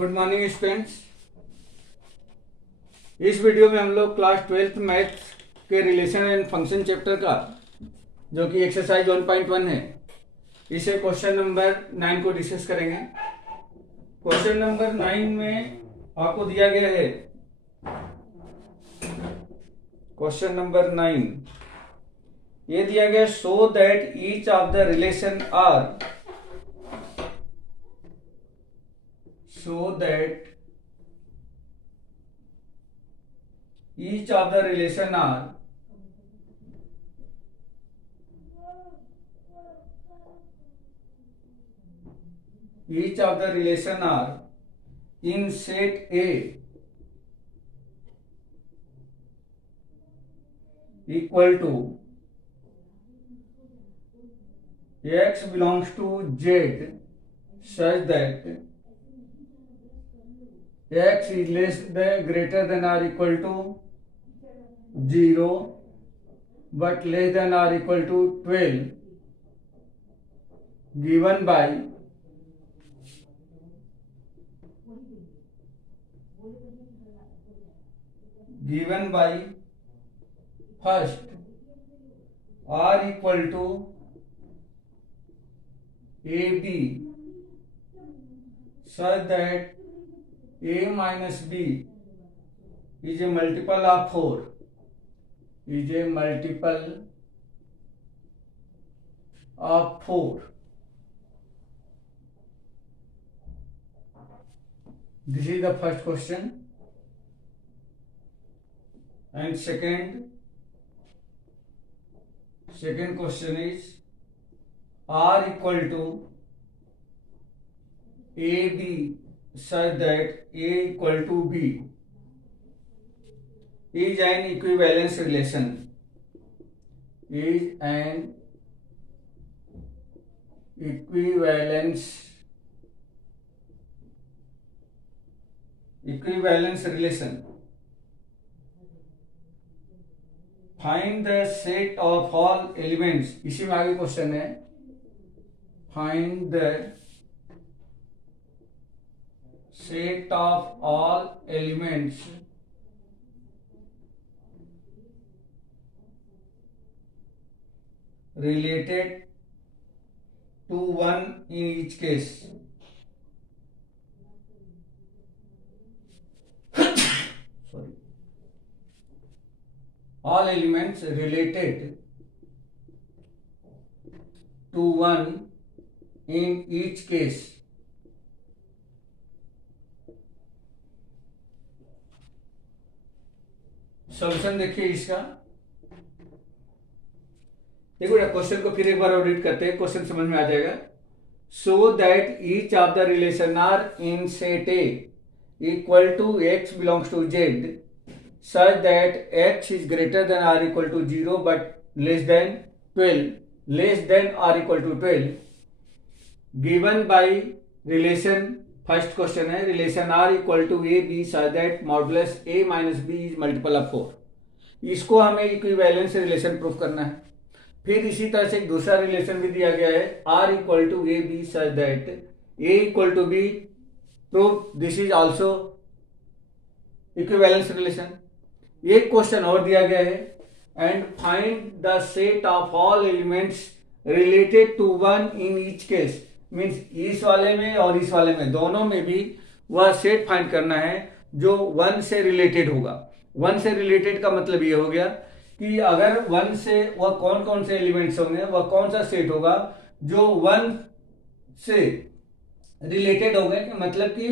Good morning students. इस video में हम लोग क्लास 12th मैथ्स के रिलेशन एंड फंक्शन चैप्टर का जो कि एक्सरसाइज 1.1 है, इसे क्वेश्चन नंबर 9 को डिस्कस करेंगे। क्वेश्चन नंबर 9 में आपको दिया गया है, क्वेश्चन नंबर 9 ये दिया गया, show that each of the relation are, show that each of the relation are in set A equal to x belongs to Z such that x is less than greater than or equal to 0 but less than or equal to 12 given by first r equal to ab such that a minus b is a multiple of 4, is a multiple of 4. This is the first question. And second question is r equal to ab such that a equal to b is an equivalence relation, is an equivalence relation. Find the set of all elements, इसी में आगे question है, find the set of all elements related to 1 in each case. Sorry. All elements related to 1 in each case. Solution देखिए इसका। देखो question को फिर एक बार ऑडिट करते हैं, क्वेश्चन समझ में आ जाएगा। So that each of the relation are in set A equal to X belongs to Z such that X is greater than or equal to 0 but less than 12, less than or equal to 12 given by relation. First question है, relation R equal to A B such that modulus A minus B is multiple of 4। इसको हमें equivalence relation proof करना है। फिर इसी तरह से एक दूसरा रिलेशन भी दिया गया है, R equal to A B such that A equal to B, proof this is also equivalence relation. एक क्वेश्चन और दिया गया है, and find the set of all elements related to 1 in each case, means इस वाले में और इस वाले में दोनों में भी वह सेट फाइंड करना है जो 1 से रिलेटेड होगा। 1 से रिलेटेड का मतलब ये हो गया कि अगर 1 से वह कौन कौन से एलिमेंट्स होंगे, वह कौन सा सेट होगा जो 1 से रिलेटेड हो गए, मतलब कि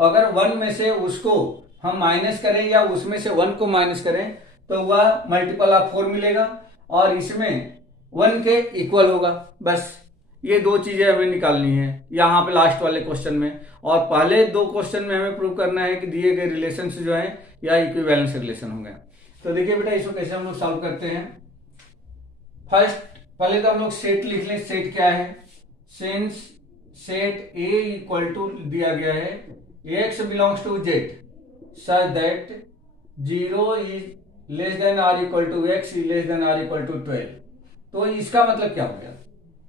अगर 1 में से उसको हम माइनस करें या उसमें से 1 को माइनस करें तो वह मल्टीपल ऑफ 4 मिलेगा और इसमें 1 के इक्वल होगा। बस ये दो चीजें हमें निकालनी है यहाँ पे लास्ट वाले क्वेश्चन में, और पहले दो क्वेश्चन में हमें प्रूव करना है कि दिए गए रिलेशन जो है या इक्विवेलेंस रिलेशन होंगे। तो देखिए बेटा, इसको कैसे हम लोग सॉल्व करते हैं। फर्स्ट पहले तो हम लोग सेट लिख लें। सेट क्या है? Since set A equal to दिया गया है X belongs to Z such that 0 is less than or equal to X is less than or equal to 12। तो इसका मतलब क्या हो गया?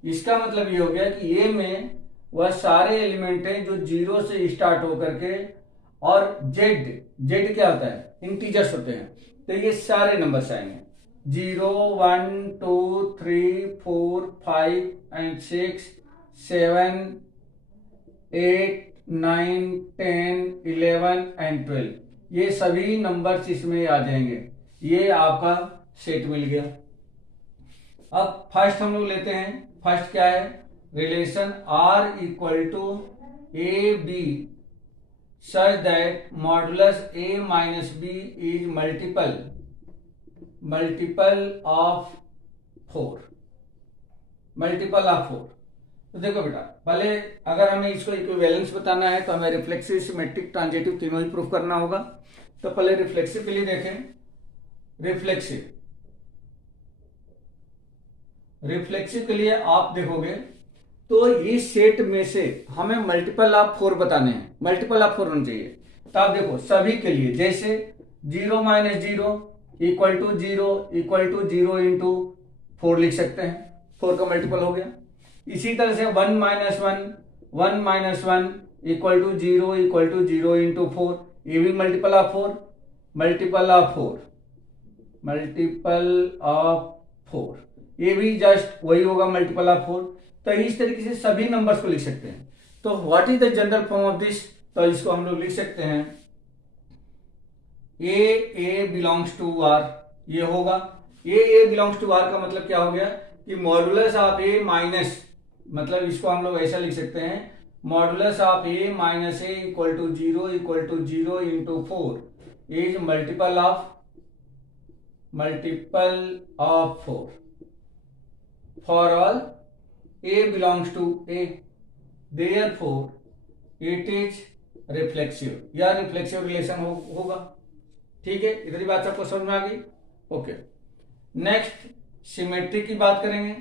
इसका मतलब ये हो गया कि ए में वह सारे एलिमेंट हैं जो 0 से स्टार्ट होकर के, और जेड, जेड क्या होता है, इंटीजर्स होते हैं, तो ये सारे नंबर्स आएंगे 0 1 2 3 4 5 एंड 6 7 8 9 10 11 एंड 12, ये सभी नंबर्स इसमें आ जाएंगे। ये आपका सेट मिल गया। अब फर्स्ट हम लोग लेते हैं, फर्स्ट क्या है, relation R equal to A B such that modulus A minus B is multiple of 4, multiple of 4। तो देखो बेटा, पहले अगर हमें इसको इक्विवेलेंस बताना है तो हमें रिफ्लेक्सिव, सिमेट्रिक, ट्रांजिटिव तीनों ही प्रूफ करना होगा। तो पहले रिफ्लेक्सिव के लिए देखें, रिफ्लेक्सिव के लिए आप देखोगे तो इस सेट में से हमें मल्टीपल ऑफ 4 बताने हैं, मल्टीपल ऑफ 4 होना चाहिए। तो आप देखो सभी के लिए, जैसे 0 माइनस 0 इक्वल टू 0 इंटू 4 लिख सकते हैं, 4 का मल्टीपल हो गया। इसी तरह से 1 माइनस 1 इक्वल टू 0 इंटू 4, ये भी मल्टीपल ऑफ 4, मल्टीपल ऑफ 4, ये भी जस्ट वही होगा, मल्टीपल ऑफ 4। तो इस तरीके से सभी नंबर्स को लिख सकते हैं। तो what is the general form of this, तो इसको हम लोग लिख सकते हैं ए बिलोंग्स टू आर, ये होगा। ए बिलोंग्स टू आर का मतलब क्या हो गया कि मॉडुलस ऑफ ए माइनस, मतलब इसको हम लोग ऐसा लिख सकते हैं, modulus of A minus A equal to 0 into 4 is multiple of 4 for all A belongs to A, therefore it is reflexive, या रिफ्लेक्सिव रिलेशन होगा। ठीक है, इतनी बात सबको समझ में आ गई। ओके, नेक्स्ट सिमेट्रिक की बात करेंगे।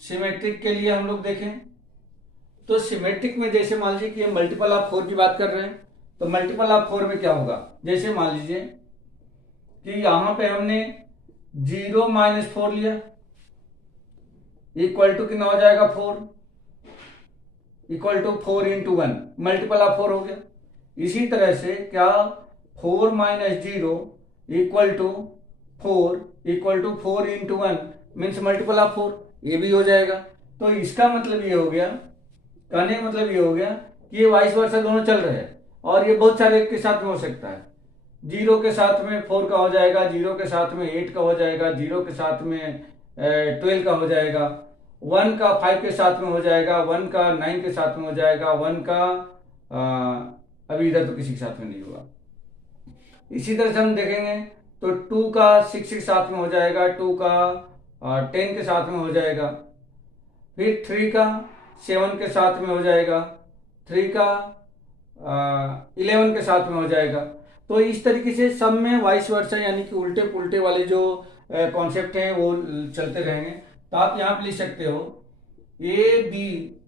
सिमेट्रिक के लिए हम लोग देखें तो सिमेट्रिक में जैसे मान लीजिए कि ये मल्टीपल ऑफ 4 की बात कर रहे हैं, तो मल्टीपल ऑफ 4 में क्या होगा, जैसे मान लीजिए कि यहां पे हमने 0 माइनस 4 लिया, इक्वल टू कितना हो जाएगा 4, equal to 4 into 1, multiple of 4 हो गया। इसी तरह से क्या 4 minus 0 equal to 4 into 1 means multiple of 4, ये भी हो जाएगा। तो इसका मतलब ये हो गया, कहने का मतलब ये हो गया कि ये वाइस वर्सा दोनों चल रहे हैं, और ये बहुत सारे के साथ में हो सकता है। 0 के साथ में 4 का हो जाएगा, 0 के साथ में 8 का हो जाएगा, 0 के साथ में 12 का हो जाएगा, 1 का 5 के साथ में हो जाएगा, 1 का 9 के साथ में हो जाएगा, 1 का अभी इधर तो किसी के साथ में नहीं होगा। इसी तरह से हम देखेंगे तो 2 का 6 के साथ में हो जाएगा, 2 का 10 के साथ में हो जाएगा, फिर 3 का 7 के साथ में हो जाएगा, 3 का 11 के साथ में हो जाएगा। तो इस तरीके से सब में वाइस वर्सा, यानी कि उल्टे पुल्टे वाले जो कॉन्सेप्ट हैं वो चलते रहेंगे। तो आप यहाँ पे लिख सकते हो A B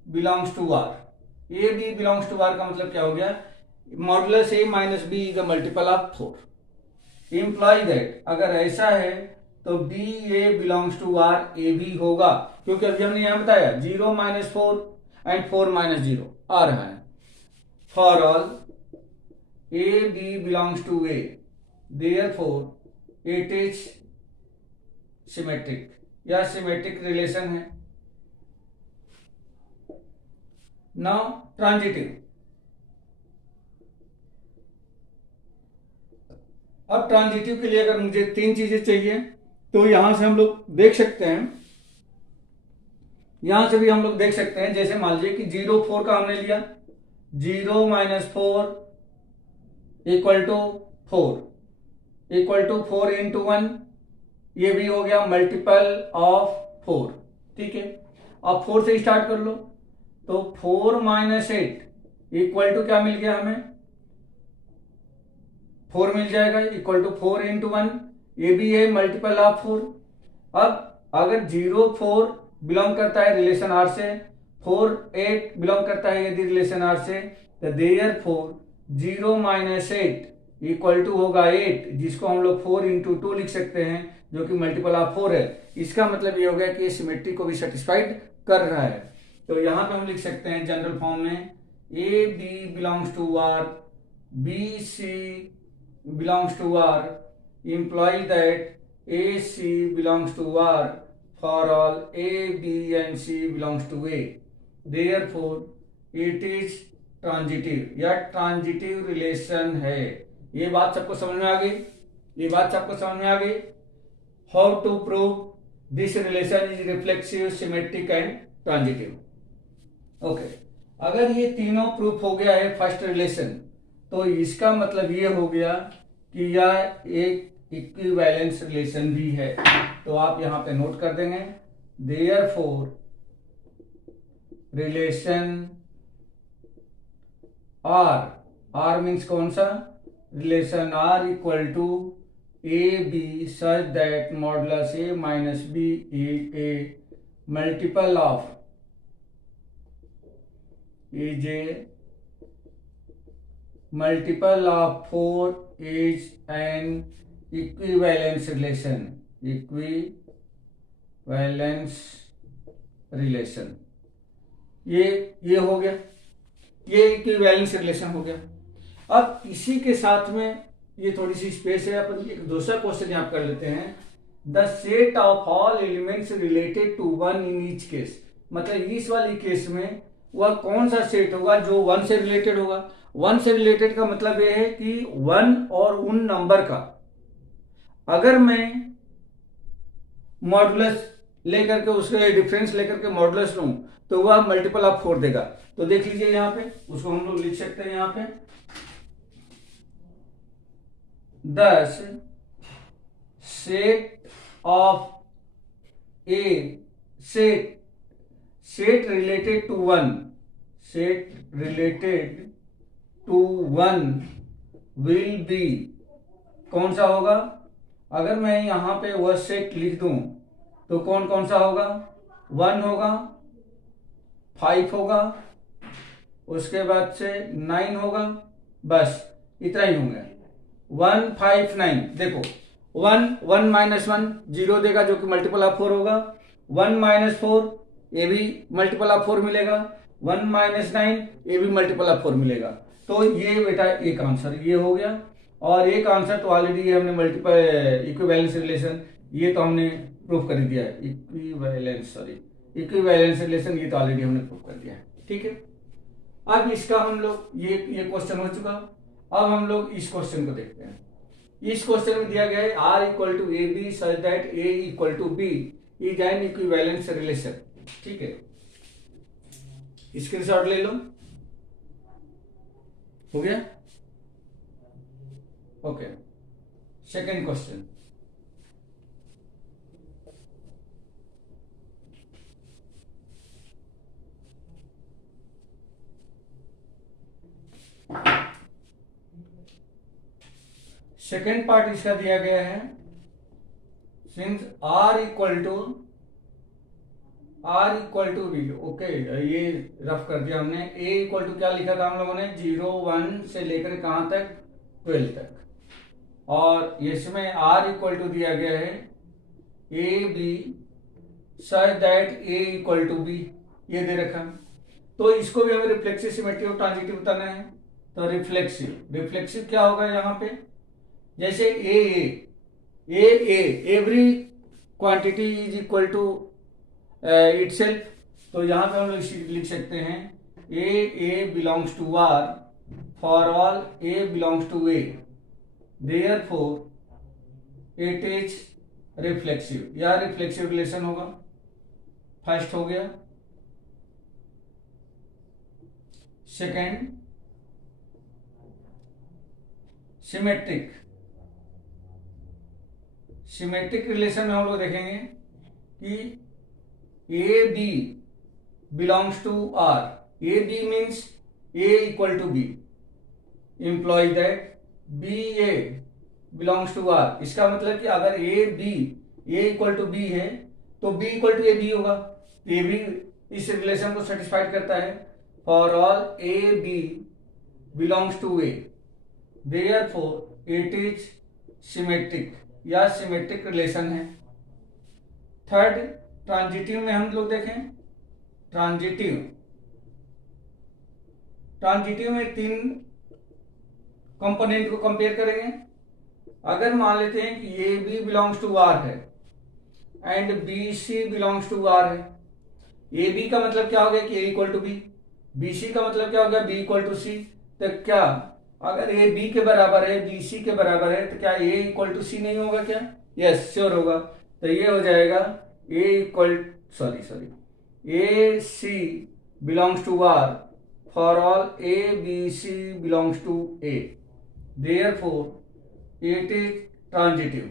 belongs to R. A B belongs to R का मतलब क्या हो गया, modulus A minus B is the multiple of 4, imply that अगर ऐसा है तो B A belongs to R, A भी होगा, क्योंकि अभी हमने यहाँ बताया 0 माइनस 4 एंड 4 माइनस 0 आ रहा है। For all A B belongs to A, therefore it is symmetric, या सिमेट्रिक रिलेशन है। Now transitive. अब ट्रांजिटिव के लिए अगर मुझे 3 चीजें चाहिए तो यहां से हम लोग देख सकते हैं, यहां से भी हम लोग देख सकते हैं। जैसे मान लीजिए कि 0 4 का हमने लिया, 0 माइनस 4 इक्वल टू 4 इंटू 1, ये भी हो गया मल्टीपल ऑफ 4। ठीक है, अब 4 से स्टार्ट कर लो, तो 4 माइनस 8 इक्वल टू क्या मिल गया हमें, 4 मिल जाएगा, इक्वल टू 4 इंटू 1, ये भी है मल्टीपल ऑफ 4। अब अगर 0 4 बिलोंग करता है रिलेशन आर से, 4 8 बिलोंग करता है यदि रिलेशन आर से, तो देयरफॉर 0 माइनस 8 इक्वल टू होगा 8, जिसको हम लोग 4 इंटू 2 लिख सकते हैं। जो कि मल्टीपल ऑफ 4 है, इसका मतलब ये हो गया कि ये सिमेट्री को भी सेटिस्फाइड कर रहा है। तो यहां पे हम लिख सकते हैं जनरल फॉर्म में A B belongs to R, B C belongs to R, imply that A C belongs to R for all A B and C belongs to A. Therefore, it is transitive या transitive relation है। ये बात सबको समझ में आ गई? ये बात सबको समझ में आ गई? How to prove this relation is reflexive, symmetric and transitive. Okay, अगर ये तीनों प्रूफ हो गया है फर्स्ट रिलेशन, तो इसका मतलब ये हो गया कि यह एक इक्विवेलेंस रिलेशन भी है। तो आप यहां पे नोट कर देंगे, देयरफॉर रिलेशन आर मीन्स कौन सा? Relation R equal to A B such that modulus A minus b a multiple of is a multiple of 4 is an equivalence relation, equivalence relation। ये हो गया, ये इक्विवेलेंस रिलेशन हो गया। अब इसी के साथ में ये थोड़ी सी स्पेस है, अपन एक दूसरा क्वेश्चन यहां कर लेते हैं। The set of all elements related to one in each case, मतलब इस वाली केस में वह कौन सा सेट होगा जो वन से रिलेटेड होगा। वन से रिलेटेड का मतलब यह है कि वन और उन नंबर का अगर मैं मॉडुलस लेकर के उसके डिफरेंस लेकर के मॉडुलस लूं तो वह मल्टीपल ऑफ 4 देगा। तो देख लीजिए यहां पे, उसको हम लोग लिख सकते हैं यहां पे 10 set of a set related to one, set related to one will be कौन सा होगा? अगर मैं यहां पे वह सेट लिख दूं तो कौन कौन सा होगा? 1 होगा, 5 होगा, उसके बाद से 9 होगा, बस इतना ही होंगे। 1 5 9, देखो 1 माइनस 1 0 देगा जो कि मल्टीपल ऑफ 4 होगा। 1 माइनस 4 ये भी मल्टीपल ऑफ 4 मिलेगा। 1 माइनस 9 ये भी मल्टीपल ऑफ 4 मिलेगा। तो ये बेटा एक आंसर ये हो गया, और एक आंसर तो ऑलरेडी हमने मल्टीपल इक्विवेलेंस रिलेशन ये तो हमने प्रूफ कर दिया है। इक्विवेलेंस रिलेशन ये तो ऑलरेडी हमने प्रूफ कर दिया है, ठीक है। अब इसका हम लोग ये क्वेश्चन हो चुका। अब हम लोग इस क्वेश्चन को देखते हैं। इस क्वेश्चन में दिया गया है R equal to A B such that A equal to b is an equivalence relation, ठीक है। स्क्रीनशॉट ले लो, हो गया। Okay, second question. Second part इसका दिया गया है, since R equal to b. Okay, ये रफ कर दिया हमने। ए इक्वल टू क्या लिखा था हम लोगों ने? 0 1 से लेकर कहां तक? 12 तक। और इसमें आर इक्वल टू दिया गया है A B such that A equal to b, ये दे रखा। तो इसको भी हमें रिफ्लेक्सिव, सिमेट्रिक और ट्रांजिटिव बताना है। तो रिफ्लेक्सिव क्या होगा यहां पे? जैसे every quantity is equal to itself, तो यहां पे हम लोग लिख सकते हैं A belongs to R for all A belongs to A, therefore it is reflexive, या रिफ्लेक्सिव रिलेशन होगा। फर्स्ट हो गया। सेकेंड सिमेट्रिक रिलेशन में हम लोग देखेंगे कि A B belongs to R. A b means a equal to b, implies that b A belongs to R. इसका मतलब कि अगर ए इक्वल टू बी है तो b equal to A b होगा। ए बी इस रिलेशन को सेटिस्फाइड करता है। For all A B belongs to A, therefore it is symmetric, या सिमेट्रिक रिलेशन है। थर्ड, ट्रांजिटिव में हम लोग देखें, ट्रांजिटिव में तीन कंपोनेंट को कंपेयर करेंगे। अगर मान लेते हैं कि A B belongs to R है and B C belongs to R है, ए बी का मतलब क्या हो गया कि A equal to B, B C का मतलब क्या हो गया बी इक्वल टू सी। तो क्या अगर ए बी के बराबर है, बी सी के बराबर है, तो क्या ए इक्वल टू सी नहीं होगा क्या? यस, श्योर होगा। तो ये हो जाएगा A equal A C belongs to R for all A B C belongs to A, therefore it is transitive.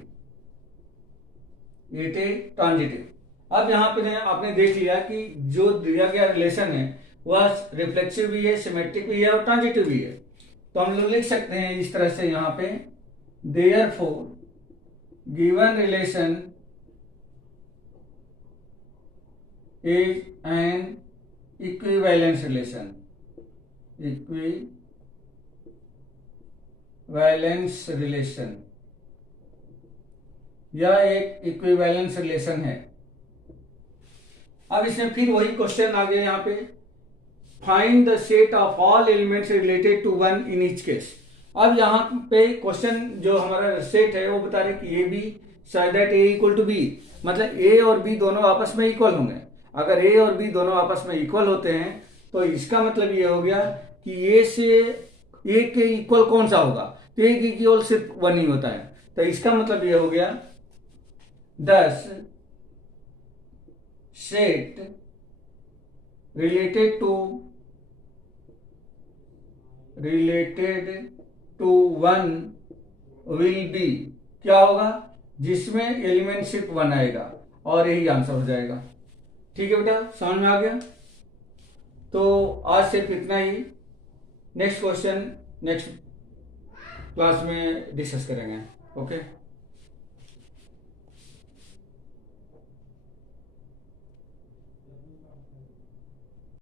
अब यहाँ पे आपने देख लिया कि जो दिया गया रिलेशन है वह रिफ्लेक्सिव भी है, सिमेट्रिक भी है और ट्रांजिटिव भी है। तो हम लोग लिख सकते हैं इस तरह से यहाँ पे, therefore given relation is an equivalence relation, यह एक इक्विवेलेंस रिलेशन है। अब इसमें फिर वही क्वेश्चन आ गया यहाँ पे, find the set of all elements related to one in each case. अब यहाँ पे क्वेश्चन जो हमारा सेट है वो बता रहे कि A B such that A equal to b, मतलब ए और बी दोनों आपस में इक्वल होंगे। अगर ए और बी दोनों आपस में इक्वल होते हैं तो इसका मतलब ये हो गया कि ए से ए के इक्वल कौन सा होगा, तो ए के इक्वल सिर्फ वन ही होता है। तो इसका मतलब ये हो गया thus set related to one will be, क्या होगा, जिसमें एलिमेंट सिर्फ वन आएगा, और यही आंसर हो जाएगा। ठीक है बेटा, समझ में आ गया? तो आज सिर्फ इतना ही। नेक्स्ट क्वेश्चन नेक्स्ट क्लास में डिस्कस करेंगे। ओके।